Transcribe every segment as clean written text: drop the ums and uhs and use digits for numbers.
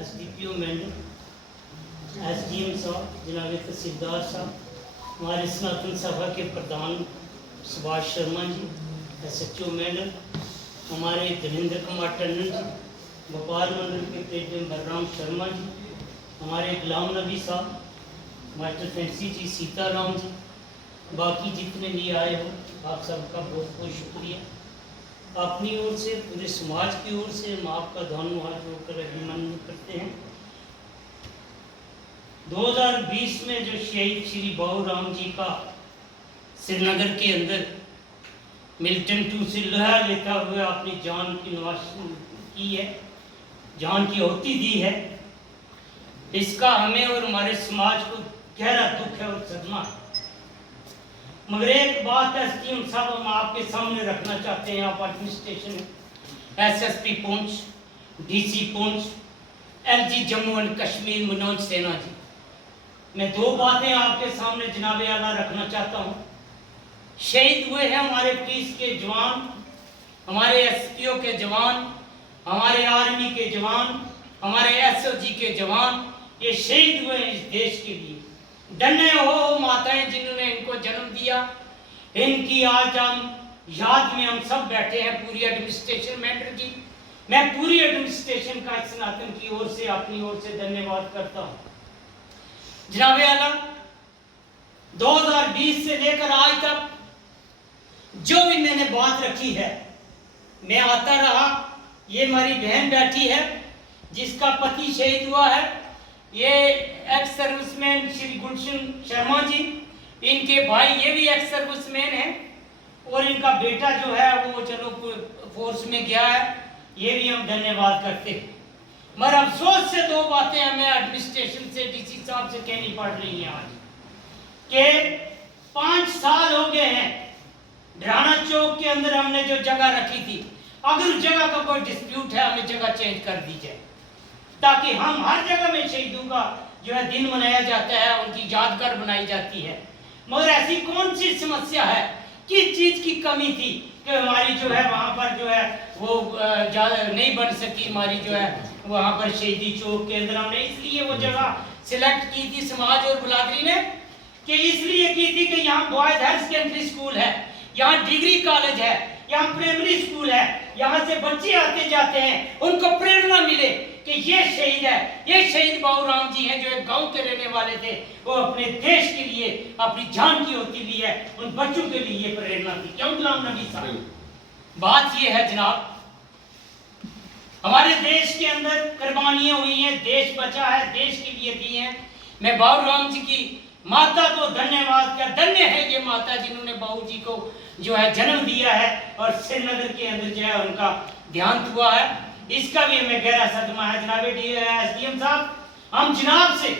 SDPO Mendhar, SDM साहब, जनाब तहसीलदार साहब, हमारे सनातन सभा के प्रधान सुभाष शर्मा जी, SHO मेंढर, हमारे धर्मेंद्र कुमार टंडन जी, व्यापार मंडल के प्रेसिडेंट बलराम शर्मा जी, हमारे गुलाम नबी साहब, मास्टर फैंसी जी, सीताराम जी, बाकी जितने भी आए हो आप सबका बहुत बहुत शुक्रिया। अपनी ओर से, पूरे समाज की ओर से हम आपका धन्यवाद जोड़कर अभिनंदन करते हैं। 2020 में जो शहीद श्री बाबू राम जी का श्रीनगर के अंदर मिल्टन 2 से लोहा लेता हुए अपनी जान की निवास की है, जान की आहुति दी है, इसका हमें और हमारे समाज को गहरा दुख है और सदमा है। मगर एक बात SDM साहब हम आपके सामने रखना चाहते हैं। आप administration SSP Poonch, DC Poonch, LG Jammu and Kashmir Manoj Sinha ji, मैं दो बातें आपके सामने जनाब आला रखना चाहता हूँ। शहीद हुए हैं हमारे पुलिस के जवान, हमारे SPO के जवान, हमारे आर्मी के जवान, हमारे SOG के जवान, ये शहीद हुए हैं इस देश के लिए। धन्य हो माताएं जिन्होंने इनको जन्म दिया, इनकी आज हम याद में हम सब बैठे हैं, पूरी एडमिनिस्ट्रेशन मेंबर की। मैं पूरी एडमिनिस्ट्रेशन का सनातन की ओर से, अपनी ओर से धन्यवाद करता हूँ। जनाब आला 2020 से लेकर आज तक जो भी मैंने बात रखी है, मैं आता रहा। ये हमारी बहन बैठी है जिसका पति शहीद हुआ है, ये एक्स सर्विसमैन श्री गुलशन शर्मा जी, इनके भाई ये भी एक्स सर्विसमैन है और इनका बेटा जो है वो चलो फोर्स में गया है, ये भी हम धन्यवाद करते हैं। मगर अफसोस से दो बातें हमें एडमिनिस्ट्रेशन से, DC साहब से कहनी पड़ रही हैं आज कि 5 साल हो गए हैं ढराना चौक के अंदर हमने जो जगह रखी थी, अगर जगह का कोई डिस्प्यूट है हमें जगह चेंज कर दी जाए, ताकि हम हर जगह में शहीदों का जो है दिन मनाया जाता है, उनकी यादगार बनाई जाती है। मगर ऐसी कौन सी समस्या है, किस चीज की कमी थी कि हमारी जो है वहां पर जो है वो नहीं बन सकी, हमारी जो है वहां पर शहीदी चौक के अंदर हमने इसलिए वो जगह सिलेक्ट की थी समाज और बिरादरी ने, कि इसलिए की थी कि यहाँ बॉयज हायर सेकेंडरी स्कूल है, यहाँ डिग्री कॉलेज है, यहाँ प्राइमरी स्कूल है, यहाँ से बच्चे आते जाते हैं, उनको प्रेरणा मिले कि ये शहीद है, ये शहीद बाबू राम जी हैं जो एक गांव के रहने वाले थे, वो अपने देश के लिए अपनी जान की होती ली है, उन बच्चों के लिए ये प्रेरणा थी। क्यों गुलाम नबी साहब? बात ये है जनाब, हमारे देश के अंदर कुर्बानियां हुई हैं, देश बचा है, देश के लिए दी हैं। मैं बाबू राम जी की माता को धन्यवाद कर, धन्य है ये माता जिन्होंने बाबू जी को जो है जन्म दिया है और श्रीनगर के अंदर जो है उनका देहांत हुआ है, इसका भी हमें गहरा सदमा है। जनाब SDM साहब, हम जनाब से,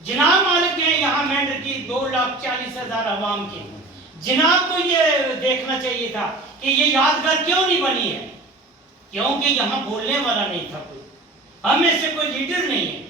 जनाब मालिक हैं यहाँ मेंढर की 2,40,000 आवाम के, जनाब को ये देखना चाहिए था कि ये यादगार क्यों नहीं बनी है, क्योंकि यहाँ बोलने वाला नहीं था कोई, हमें से कोई लीडर नहीं है।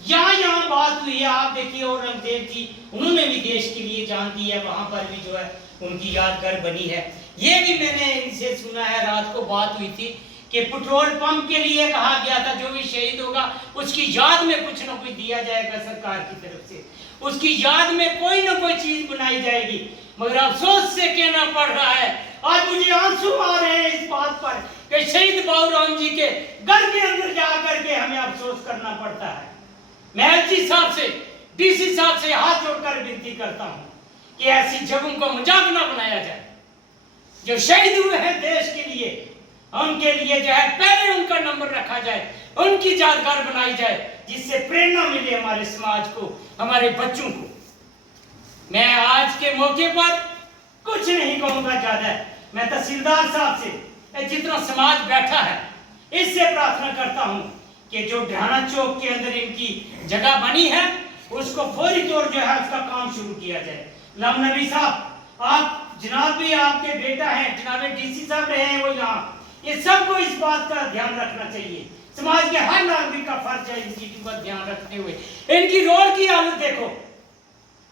यहाँ बात हुई है, आप देखिए औरंगजेब जी, उन्होंने भी देश के लिए जान दी है, वहां पर भी जो है उनकी यादगार बनी है। ये भी मैंने इनसे सुना है, रात को बात हुई थी कि पेट्रोल पंप के लिए कहा गया था जो भी शहीद होगा उसकी याद में कुछ ना कुछ दिया जाएगा सरकार की तरफ से, उसकी याद में कोई ना कोई चीज बनाई जाएगी। मगर अफसोस से कहना पड़ रहा है, आज मुझे आंसू आ रहे हैं इस बात पर कि शहीद बाबू राम जी के घर के अंदर जाकर के हमें अफसोस करना पड़ता है। मैं LG साहब से, DC साहब से हाथ जोड़कर विनती करता हूं कि ऐसी जगहों को मजाक ना बनाया जाए। जो शहीद हुए हैं देश के लिए, उनके लिए जो है पहले उनका नंबर रखा जाए, उनकी यादगार बनाई जाए, जिससे प्रेरणा मिले हमारे समाज को, हमारे बच्चों को। मैं आज के मौके पर कुछ नहीं कहूंगा ज्यादा, मैं तहसीलदार साहब से, जितना समाज बैठा है, इससे प्रार्थना करता हूं कि जो ढराना चौक के अंदर इनकी जगह बनी है उसको फौरी तौर जो है उसका काम शुरू किया जाए। गुलाम नबी साहब, आप जनाब भी आपके बेटा हैं, जनाब DC साहब रहे हैं वो यहाँ, ये सबको इस बात का ध्यान रखना चाहिए। समाज के हर नागरिक का फर्ज है इनकी पर ध्यान रखते हुए। इनकी रोड की हालत देखो,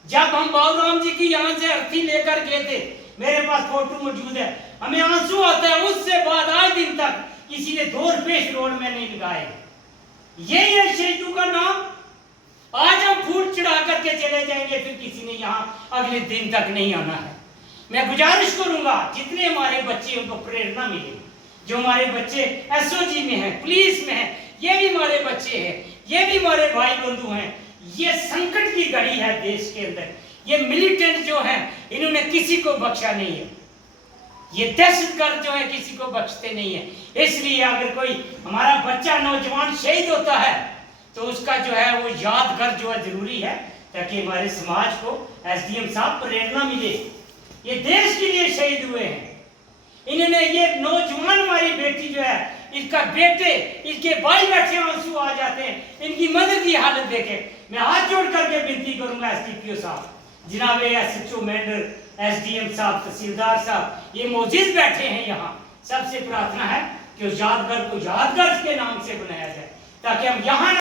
जब हम बाबू राम जी की यहाँ से अर्थी लेकर गए थे, मेरे पास फोटो मौजूद है, हमें आंसू आता है। उससे बाद आज दिन तक किसी ने 2 रुपये रोड में नहीं लगाए। यही है शहीदों का नाम। आज हम फूल चढ़ा करके चले जाएंगे, फिर किसी ने यहाँ अगले दिन तक नहीं आना है। मैं गुजारिश करूंगा जितने हमारे बच्चे उनको प्रेरणा मिले, जो हमारे बच्चे एसओजी में हैं, पुलिस में हैं, ये भी हमारे बच्चे हैं, ये भी हमारे भाई बंधु हैं। ये संकट की घड़ी है देश के अंदर, ये मिलिटेंट जो हैं इन्होंने किसी को बख्शा नहीं है, ये दहशतगर्द जो है किसी को बख्शते नहीं है। इसलिए अगर कोई हमारा बच्चा नौजवान शहीद होता है तो उसका जो है वो यादगार जो है जरूरी है, ताकि हमारे समाज को एसडीएम साहब प्रेरणा मिले। ये देश के लिए शहीद हुए हैं, इन्होंने ये नौजवान हमारी बेटी जो है, इसका बेटे, इसके भाई बैठे आंसू आ जाते हैं, इनकी मदद की हालत देखे। मैं हाथ जोड़ करके विनती करूंगा एसडीपीओ साहब, जनाब एसएचओ मेंढर, एसडीएम साहब, तहसीलदार साहब, ये मौजूद बैठे हैं यहाँ, सबसे प्रार्थना है कि उस यादगार को यादगार के नाम से बनाया जाए, ताकि हम यहाँ